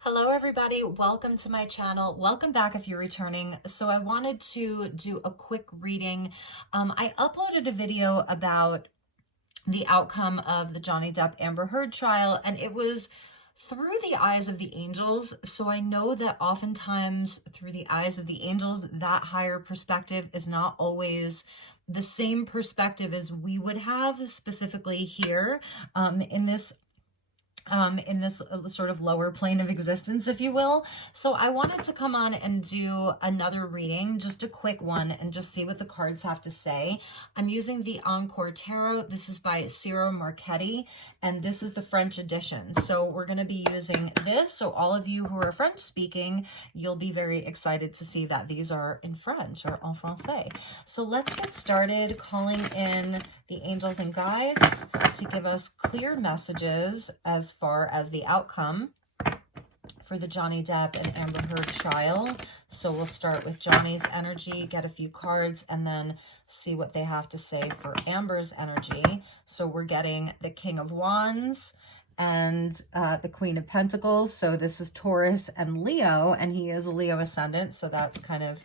Hello everybody, welcome to my channel. Welcome back if you're returning. So I wanted to do a quick reading. I uploaded a video about the outcome of the Johnny Depp Amber Heard trial, and it was through the eyes of the angels. So I know that oftentimes through the eyes of the angels, that higher perspective is not always the same perspective as we would have specifically here in this sort of lower plane of existence, if you will. So I wanted to come on and do another reading, just a quick one, and just see what the cards have to say. I'm using the Encore Tarot. This is by Ciro Marchetti, and this is the French edition. So we're going to be using this. So all of you who are French speaking, you'll be very excited to see that these are in French or en français. So let's get started calling in the angels and guides to give us clear messages as far as the outcome for the Johnny Depp and Amber Heard trial. So we'll start with Johnny's energy, get a few cards, and then see what they have to say for Amber's energy. So we're getting the King of Wands and the Queen of Pentacles. So this is Taurus and Leo, and he is a Leo ascendant. So that's kind of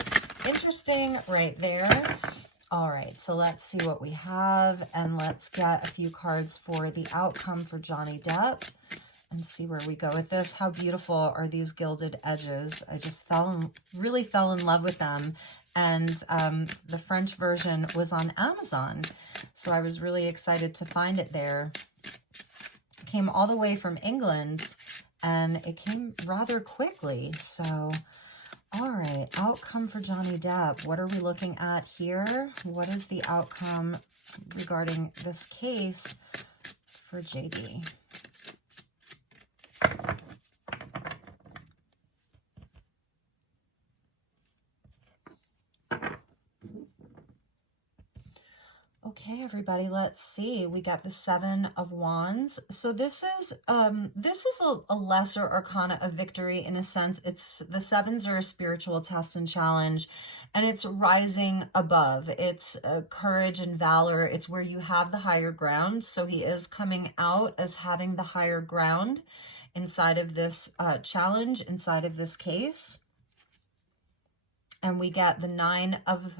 interesting right there. All right, so let's see what we have, and let's get a few cards for the outcome for Johnny Depp and see where we go with this. How beautiful are these gilded edges? I just really fell in love with them. And the French version was on Amazon, so I was really excited to find it there. It came all the way from England, and it came rather quickly, so... All right, outcome for Johnny Depp. What are we looking at here? What is the outcome regarding this case for JD? Okay, everybody, let's see. We got the Seven of Wands. So this is a lesser arcana of victory in a sense. It's the sevens are a spiritual test and challenge, and it's rising above. It's courage and valor. It's where you have the higher ground. So he is coming out as having the higher ground inside of this challenge, inside of this case. And we get the Nine of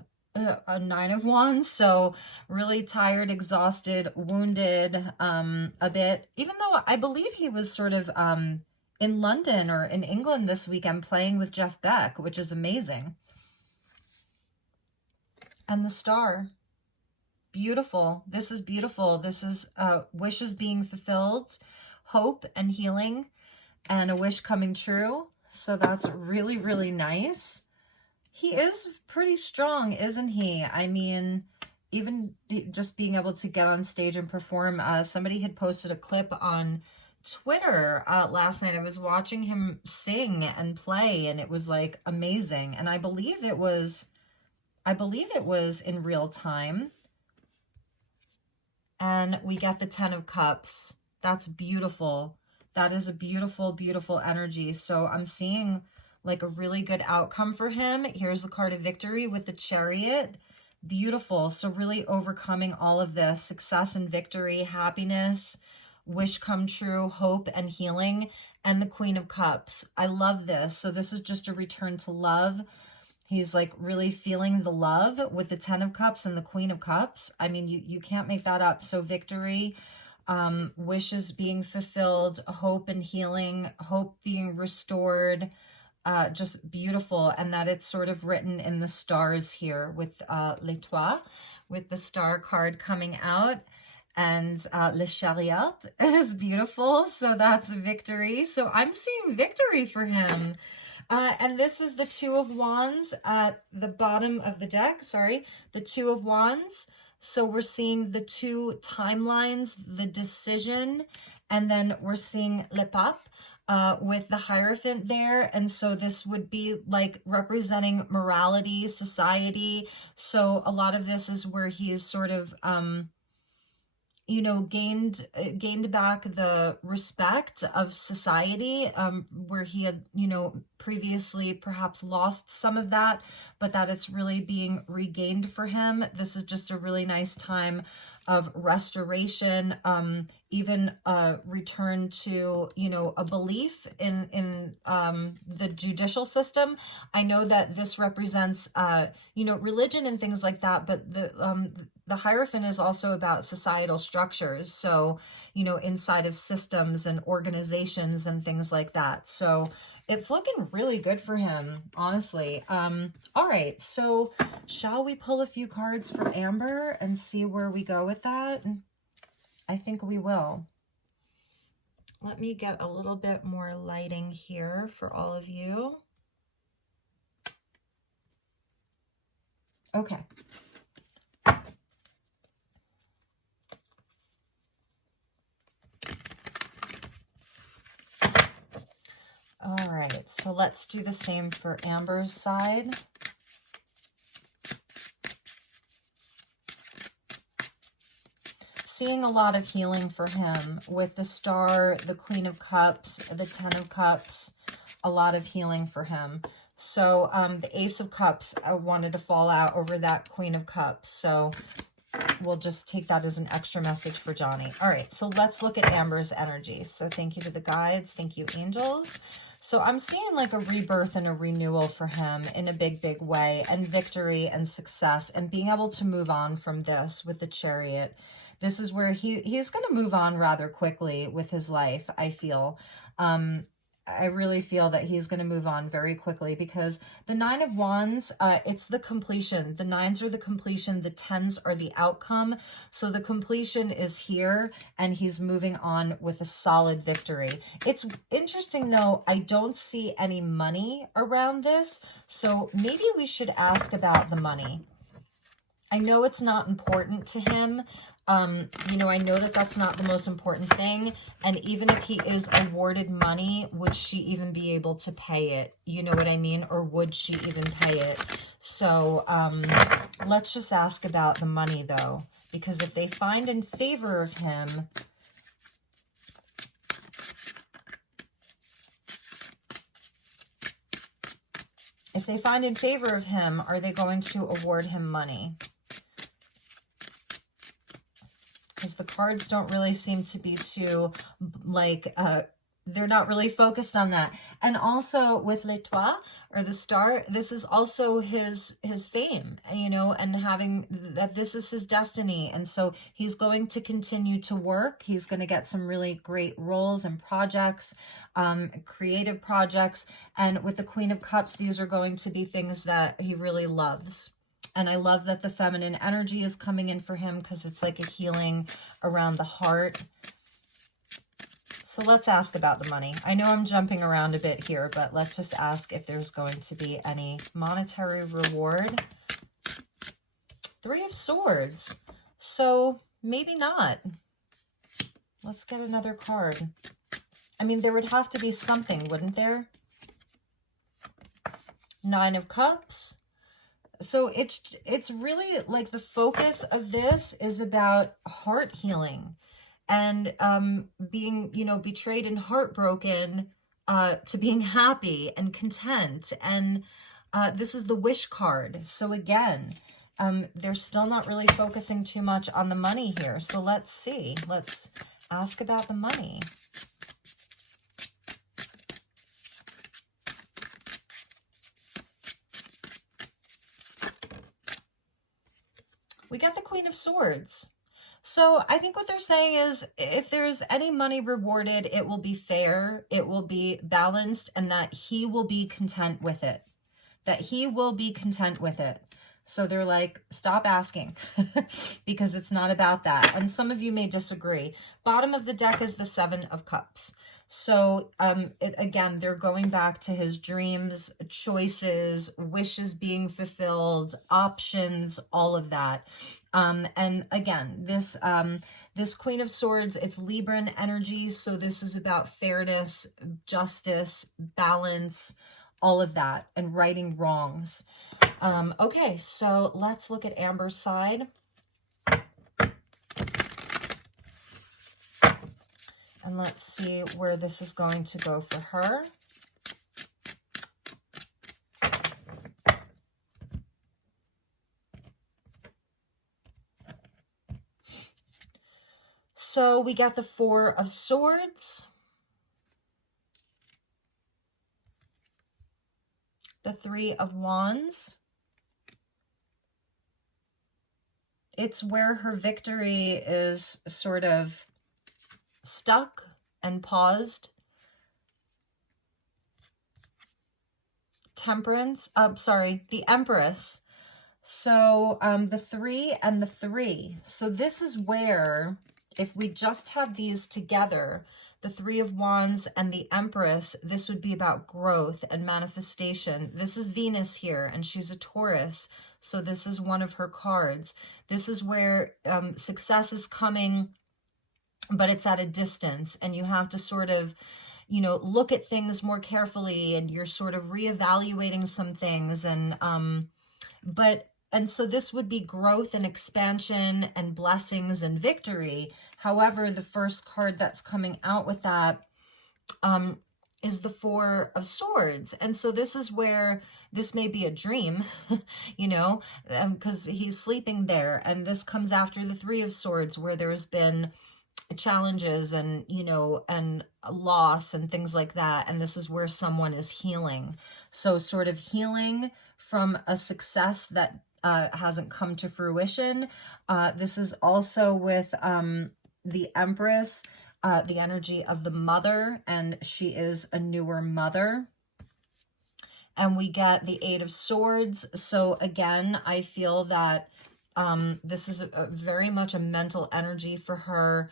Wands, so really tired, exhausted, wounded, a bit, even though I believe he was sort of in London or in England this weekend playing with Jeff Beck, which is amazing. And the Star, beautiful. This is beautiful. This is wishes being fulfilled, hope and healing, and a wish coming true. So that's really, really nice. He is pretty strong, isn't he? I mean, even just being able to get on stage and perform. Somebody had posted a clip on Twitter last night. I was watching him sing and play, and it was like amazing. And I believe it was in real time. And we get the Ten of Cups. That's beautiful. That is a beautiful, beautiful energy. So I'm seeing like a really good outcome for him. Here's the card of victory with the Chariot. Beautiful. So really overcoming all of this, success and victory, happiness, wish come true, hope and healing, and the Queen of Cups. I love this. So this is just a return to love. He's like really feeling the love with the Ten of Cups and the Queen of Cups. I mean, you can't make that up. So victory, wishes being fulfilled, hope and healing, hope being restored, just beautiful. And that it's sort of written in the stars here with l'étoile, with the star card coming out, and Le Chariot is beautiful. So that's victory. So I'm seeing victory for him. And this is the Two of Wands at the bottom of the deck. Sorry, the Two of Wands. So we're seeing the two timelines, the decision, and then we're seeing Le Pape with the Hierophant there. And so this would be like representing morality, society. So a lot of this is where he is sort of, you know, gained back the respect of society, where he had, you know, previously perhaps lost some of that, but that it's really being regained for him. This is just a really nice time of restoration, even a return to, you know, a belief in the judicial system. I know that this represents, you know, religion and things like that, but the Hierophant is also about societal structures. So, you know, inside of systems and organizations and things like that. So it's looking really good for him, honestly. All right, so shall we pull a few cards for Amber and see where we go with that? I think we will. Let me get a little bit more lighting here for all of you. Okay. All right, so let's do the same for Amber's side. Seeing a lot of healing for him with the Star, the Queen of Cups, the Ten of Cups, a lot of healing for him. So the Ace of Cups wanted to fall out over that Queen of Cups. So we'll just take that as an extra message for Johnny. All right, so let's look at Amber's energy. So thank you to the guides. Thank you, angels. So I'm seeing like a rebirth and a renewal for him in a big, big way, and victory and success, and being able to move on from this with the Chariot. This is where he's going to move on rather quickly with his life, I feel. I really feel that he's going to move on very quickly, because the Nine of Wands, it's the completion. The nines are the completion. The tens are the outcome. So the completion is here, and he's moving on with a solid victory. It's interesting, though, I don't see any money around this. So maybe we should ask about the money. I know it's not important to him. You know, I know that that's not the most important thing. And even if he is awarded money, would she even be able to pay it? You know what I mean? Or would she even pay it? So let's just ask about the money, though, because if they find in favor of him, are they going to award him money? Because the cards don't really seem to be too, like, they're not really focused on that. And also with l'Étoile, or the Star, this is also his fame, you know, and having that this is his destiny. And so he's going to continue to work. He's going to get some really great roles and projects, creative projects. And with the Queen of Cups, these are going to be things that he really loves. And I love that the feminine energy is coming in for him, because it's like a healing around the heart. So let's ask about the money. I know I'm jumping around a bit here, but let's just ask if there's going to be any monetary reward. Three of Swords. So maybe not. Let's get another card. I mean, there would have to be something, wouldn't there? Nine of Cups. So it's really like the focus of this is about heart healing and being, you know, betrayed and heartbroken, to being happy and content. And this is the Wish card. So again, they're still not really focusing too much on the money here. So let's see. Let's ask about the money. We got the Queen of Swords. So I think what they're saying is if there's any money rewarded, it will be fair, it will be balanced, and that he will be content with it. That he will be content with it. So they're like, stop asking, because it's not about that. And some of you may disagree. Bottom of the deck is the Seven of Cups. So again, they're going back to his dreams, choices, wishes being fulfilled, options, all of that. And again, this Queen of Swords, it's Libran energy. So this is about fairness, justice, balance, all of that, and righting wrongs. Okay, so let's look at Amber's side. And let's see where this is going to go for her. So we got the Four of Swords, the Three of Wands. It's where her victory is sort of stuck and paused. Temperance, the Empress. So the 3 and the 3. So this is where, if we just had these together, the Three of Wands and the Empress, this would be about growth and manifestation. This is Venus here, and she's a Taurus. So this is one of her cards. This is where success is coming, but it's at a distance, and you have to sort of, you know, look at things more carefully, and you're sort of reevaluating some things. And so this would be growth and expansion and blessings and victory. However, the first card that's coming out with that is the Four of Swords. And so this is where this may be a dream, you know, because he's sleeping there. And this comes after the Three of Swords, where there's been challenges and, you know, and loss and things like that. And this is where someone is healing. So sort of healing from a success that hasn't come to fruition. This is also with the Empress, the energy of the mother, and she is a newer mother. And we get the Eight of Swords. So again, I feel that this is very much a mental energy for her.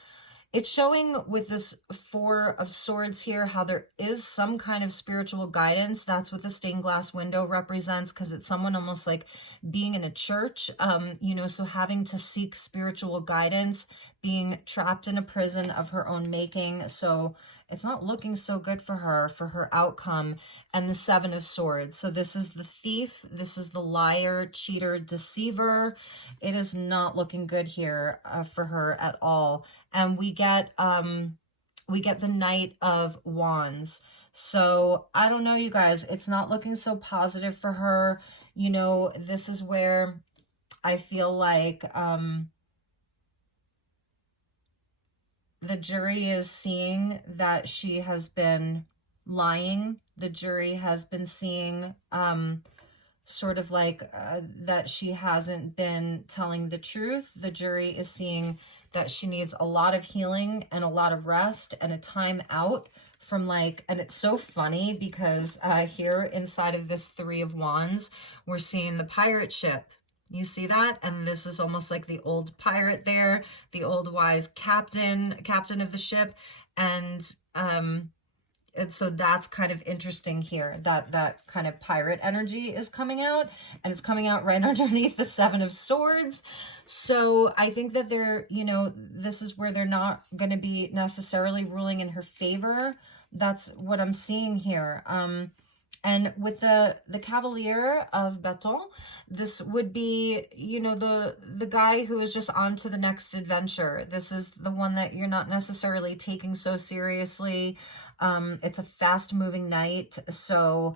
It's showing with this Four of Swords here how there is some kind of spiritual guidance. That's what the stained glass window represents, because it's someone almost like being in a church, you know, so having to seek spiritual guidance, being trapped in a prison of her own making. So it's not looking so good for her outcome. And the Seven of Swords. So this is the thief. This is the liar, cheater, deceiver. It is not looking good here for her at all. And we get the Knight of Wands. So I don't know, you guys, it's not looking so positive for her. You know, this is where I feel like the jury is seeing that she has been lying. The jury has been seeing sort of like that she hasn't been telling the truth. The jury is seeing that she needs a lot of healing and a lot of rest and a time out from like, and it's so funny because here inside of this Three of Wands, we're seeing the pirate ship. You see that? And this is almost like the old pirate there, the old wise captain of the ship. And so that's kind of interesting here, that kind of pirate energy is coming out, and it's coming out right underneath the Seven of Swords. So I think that they're, you know, this is where they're not going to be necessarily ruling in her favor. That's what I'm seeing here. And with the Cavalier of Baton, this would be, you know, the guy who is just on to the next adventure. This is the one that you're not necessarily taking so seriously. It's a fast-moving knight, so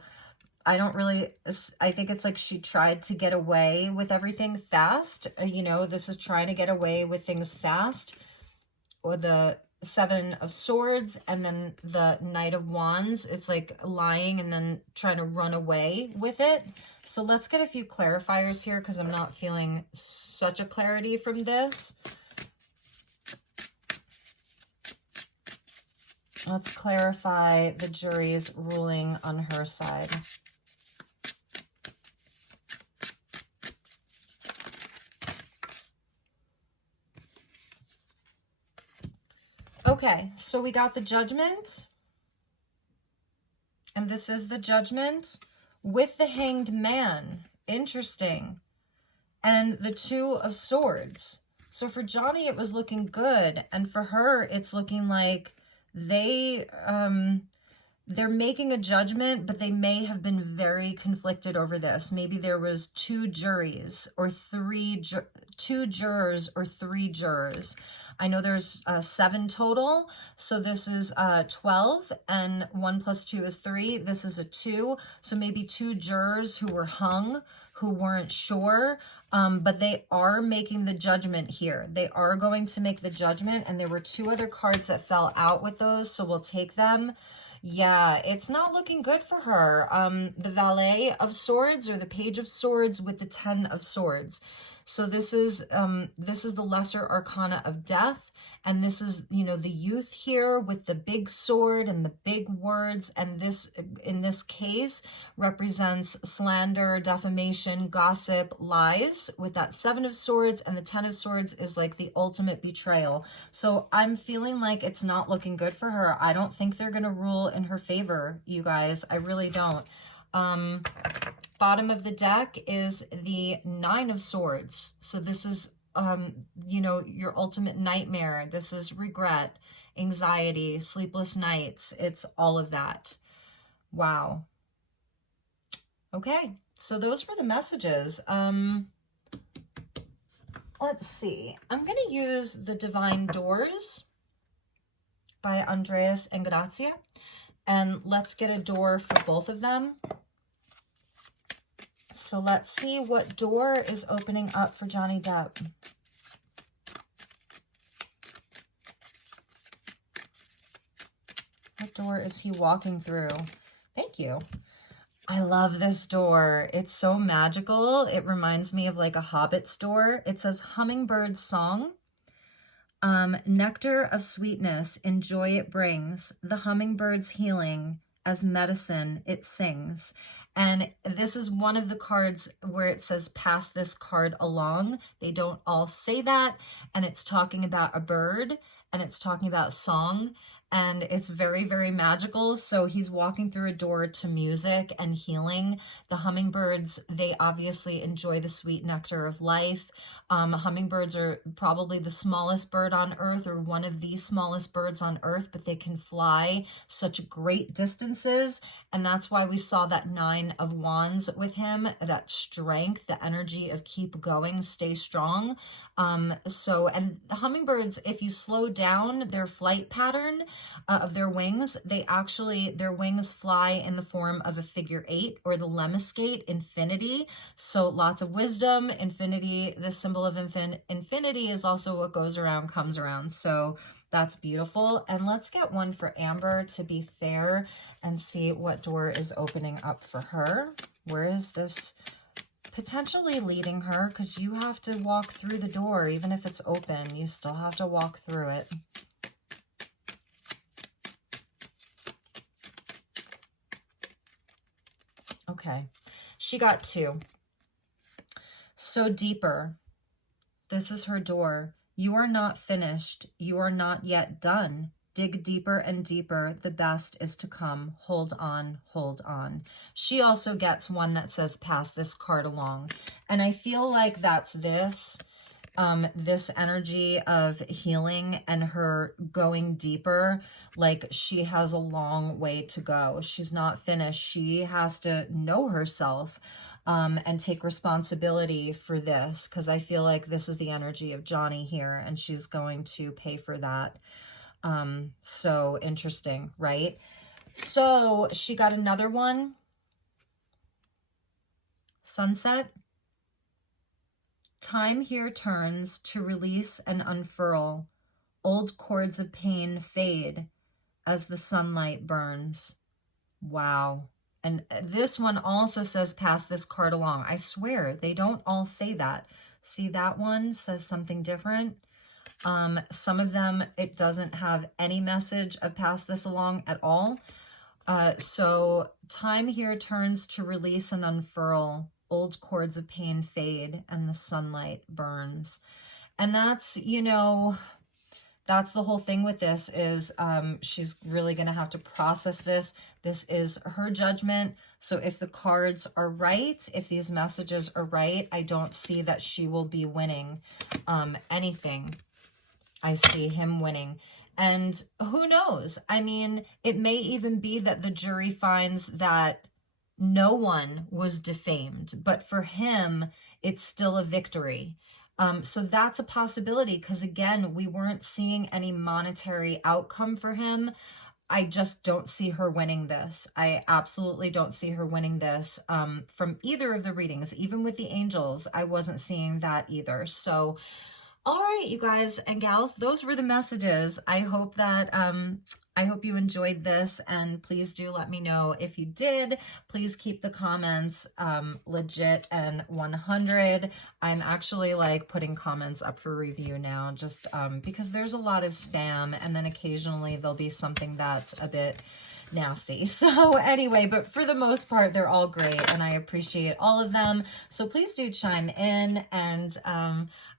I think it's like she tried to get away with everything fast. You know, this is trying to get away with things fast. Or the Seven of Swords, and then the Knight of Wands. It's like lying and then trying to run away with it. So let's get a few clarifiers here, because I'm not feeling such a clarity from this. Let's clarify the jury's ruling on her side. Okay, so we got the Judgment, and this is the Judgment with the Hanged Man. Interesting. And the Two of Swords. So for Johnny, it was looking good, and for her, it's looking like they're making a judgment, but they may have been very conflicted over this. Maybe there was two jurors or three jurors. I know there's 7 total. So this is 12, and 1 plus 2 is 3. This is a 2. So maybe 2 jurors who were hung, who weren't sure, but they are making the judgment here. They are going to make the judgment, and there were 2 other cards that fell out with those, so we'll take them. Yeah, it's not looking good for her. The Valet of Swords, or the Page of Swords with the 10 of Swords. So this is the Lesser Arcana of Death, and this is, you know, the youth here with the big sword and the big words, and this, in this case, represents slander, defamation, gossip, lies, with that 7 of Swords, and the 10 of Swords is like the ultimate betrayal. So I'm feeling like it's not looking good for her. I don't think they're going to rule in her favor, you guys. I really don't. Bottom of the deck is the 9 of Swords. So this is, you know, your ultimate nightmare. This is regret, anxiety, sleepless nights. It's all of that. Wow. Okay. So those were the messages. Let's see. I'm going to use the Divine Doors by Andreas and Grazia. And let's get a door for both of them. So let's see what door is opening up for Johnny Depp. What door is he walking through? Thank you. I love this door. It's so magical. It reminds me of like a Hobbit's door. It says Hummingbird Song. Nectar of sweetness and joy it brings, the hummingbird's healing, as medicine it sings. And this is one of the cards where it says pass this card along. They don't all say that, and it's talking about a bird, and it's talking about song, and it's very, very magical. So he's walking through a door to music and healing. The hummingbirds, they obviously enjoy the sweet nectar of life. Hummingbirds are probably the smallest bird on earth, or one of the smallest birds on earth, but they can fly such great distances. And that's why we saw that 9 of Wands with him, that strength, the energy of keep going, stay strong. And the hummingbirds, if you slow down their flight pattern of their wings, their wings fly in the form of a figure 8, or the lemniscate, infinity. So lots of wisdom, infinity, the symbol of infinity is also what goes around, comes around. So that's beautiful. And let's get one for Amber to be fair and see what door is opening up for her. Where is this potentially leading her? Because you have to walk through the door. Even if it's open, you still have to walk through it. Okay, she got 2. So deeper. This is her door. You are not finished. You are not yet done. Dig deeper and deeper. The best is to come. Hold on, hold on. She also gets one that says pass this card along. And I feel like that's this energy of healing and her going deeper. Like she has a long way to go. She's not finished. She has to know herself and take responsibility for this, because I feel like this is the energy of Johnny here, and she's going to pay for that. So interesting, right? So she got another one. Sunset. Time here turns to release and unfurl. Old cords of pain fade as the sunlight burns. Wow. And this one also says pass this card along. I swear, they don't all say that. See, that one says something different. Some of them, it doesn't have any message of pass this along at all. So time here turns to release and unfurl. Old cords of pain fade and the sunlight burns. And that's, you know, that's the whole thing with this is she's really going to have to process this. This is her judgment. So if the cards are right, if these messages are right, I don't see that she will be winning anything. I see him winning. And who knows? I mean, it may even be that the jury finds that no one was defamed, but for him, it's still a victory. So that's a possibility, because again, we weren't seeing any monetary outcome for him. I just don't see her winning this. I absolutely don't see her winning this from either of the readings. Even with the angels, I wasn't seeing that either. So all right, you guys and gals, those were the messages. I hope that I hope you enjoyed this, and please do let me know if you did. Please keep the comments legit and 100. I'm actually like putting comments up for review now, just because there's a lot of spam, and then occasionally there'll be something that's a bit nasty. So anyway, but for the most part, they're all great, and I appreciate all of them. So please do chime in, and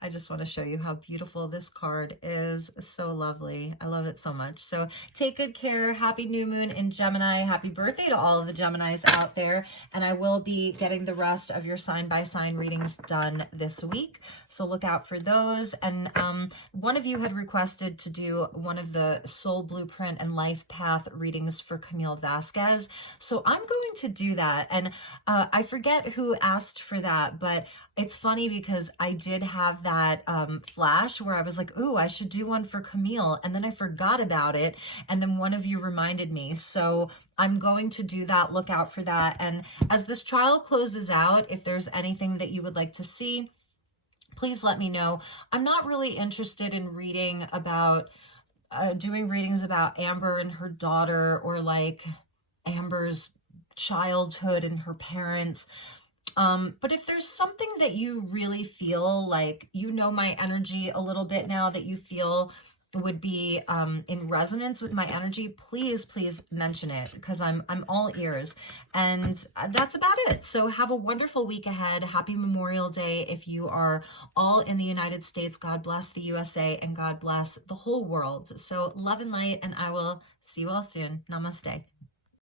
I just want to show you how beautiful this card is. So lovely. I love it so much. So take good care. Happy new moon in Gemini. Happy birthday to all of the Geminis out there. And I will be getting the rest of your sign by sign readings done this week. So look out for those. And one of you had requested to do one of the soul blueprint and life path readings for Camille Vasquez. So I'm going to do that. And I forget who asked for that, but it's funny because I did have that flash where I was like, ooh, I should do one for Camille. And then I forgot about it. And then one of you reminded me. So I'm going to do that. Look out for that. And as this trial closes out, if there's anything that you would like to see, please let me know. I'm not really interested in reading about, doing readings about Amber and her daughter, or like Amber's childhood and her parents. But if there's something that you really feel like, you know, my energy a little bit now, that you feel would be in resonance with my energy, please mention it, because I'm all ears. And that's about it. So have a wonderful week ahead. Happy Memorial Day if you are all in the United States. God bless the USA, and God bless the whole world. So love and light, and I will see you all soon. Namaste.